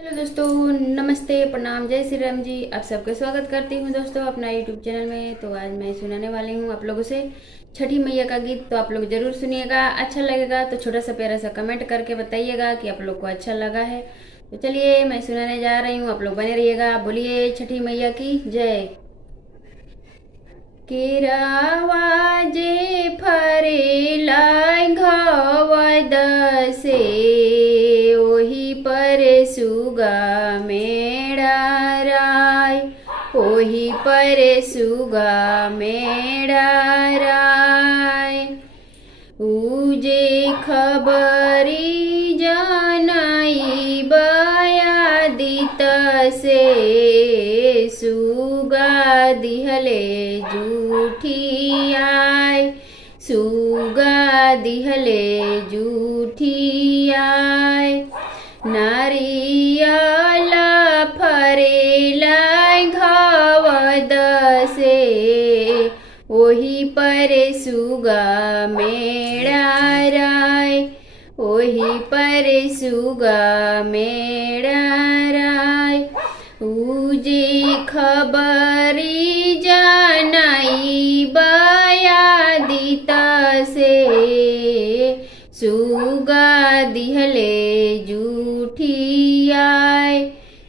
Hello दोस्तों, नमस्ते, प्रणाम, जय श्री राम जी। आप सबका स्वागत करती हूँ दोस्तों अपना यूट्यूब चैनल में। तो आज मैं सुनाने वाली हूँ आप लोगों से छठी मैया का गीत। तो आप लोग जरूर सुनिएगा, अच्छा लगेगा तो छोटा सा प्यारा सा कमेंट करके बताइएगा कि आप लोग को अच्छा लगा है। तो चलिए मैं सुनाने जा रही हूँ, आप लोग बने रहिएगा। बोलिए छठी मैया की जय। केरावा जे फरेला घवद से ओही पर सुगा मेड़ा राय, ओही पर सुगा मेड़ा राय। उजे खबरी जनाई बयादित से सुगा दिहले जूठी आय, सुगा दिहले जूठी आय। नारियल फरेला घवद से ओही पर सुगा मेड़ा राय, ओही पर सुगा मेड़ा राय। उजे खबरी जनाई बयादित से सुगा दिहले जूठी आय,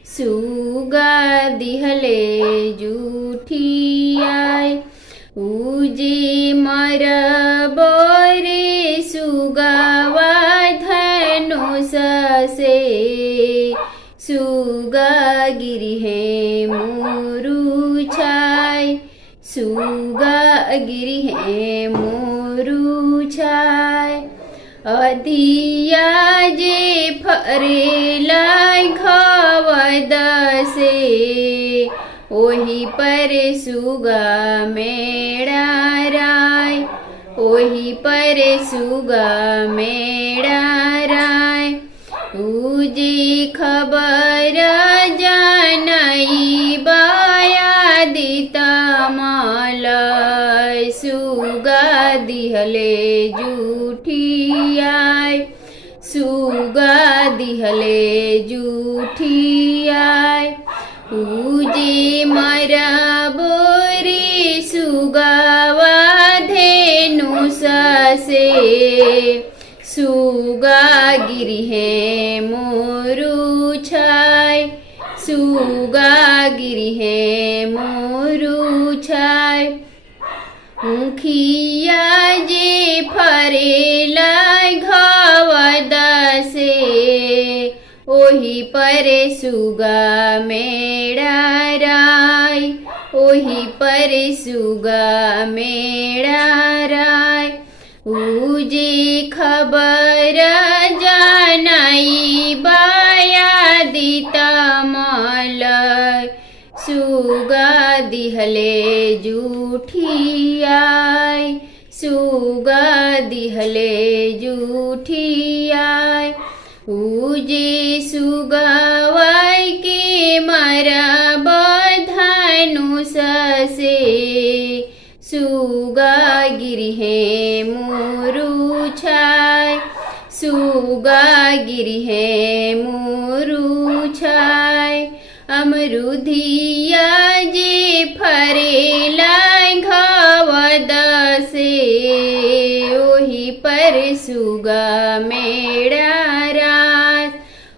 सुगा दिहले जूठी आय। उजे मर बोरे सुगावा धनुष से सुगा गिरी है मोरू छाय, सुगा गिरी है मोरू छाय। अधिया जे फरेला घवद से ओही पर सुगा मेड़ा राय, ओही पर सुगा मेड़ा राय। उजे खबर जनाई बयादित मलय सुगा दिहले जूठी आय, सुगा दिहले जूठी आय। उजे मरा बोरे सुगावा धेनुष से सुगा गिरी है मोरू छाय, सुगा गिरी है मोरू छाय। मुखिया जे फरेला घवद से ओही पर सुगा मेड़ा राय, ओही पर सुगा मेड़ा राय। उजे खबर जनाई बयादित मलय सुगा दिहले जूठी आय, सुगा दिहले जूठी आय। उजे सुगावाय के मरब धनुष से सुगा गिरी है मोरू छाय, सुगा गिरी है मोरू छाय। अमरुधिया जे फरेला घवद से ओही पर सुगा मेड़ा रास,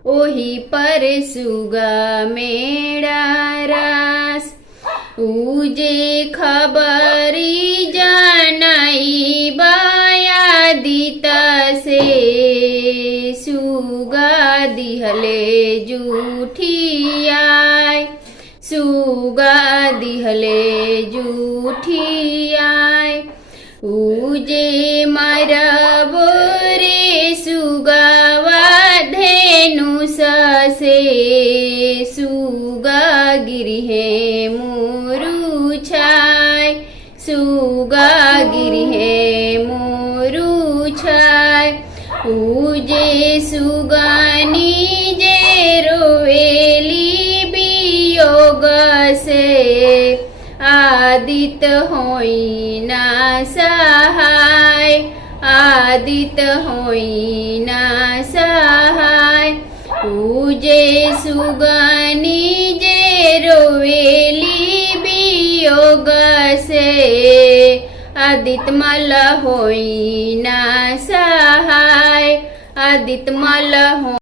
ओही पर सुगा मेड़ा रास। उजे खबरी जनाई बयादित से सुगा दिहले जूठी आय, सुगा दिहले जूठी आय। उजे मरबो रे सुगावा धेनुष से सुगा गिरी है मोरू छाय, सुगा गिरी है मोरू छाय। उजे सुगानी जे रोवेली वियोग से आदित होई ना सहाय, आदित होई ना सहाय। जे सुगनी जे रोवेली वियोग से आदित्य मल होई ना सहाय आदित्य मल हो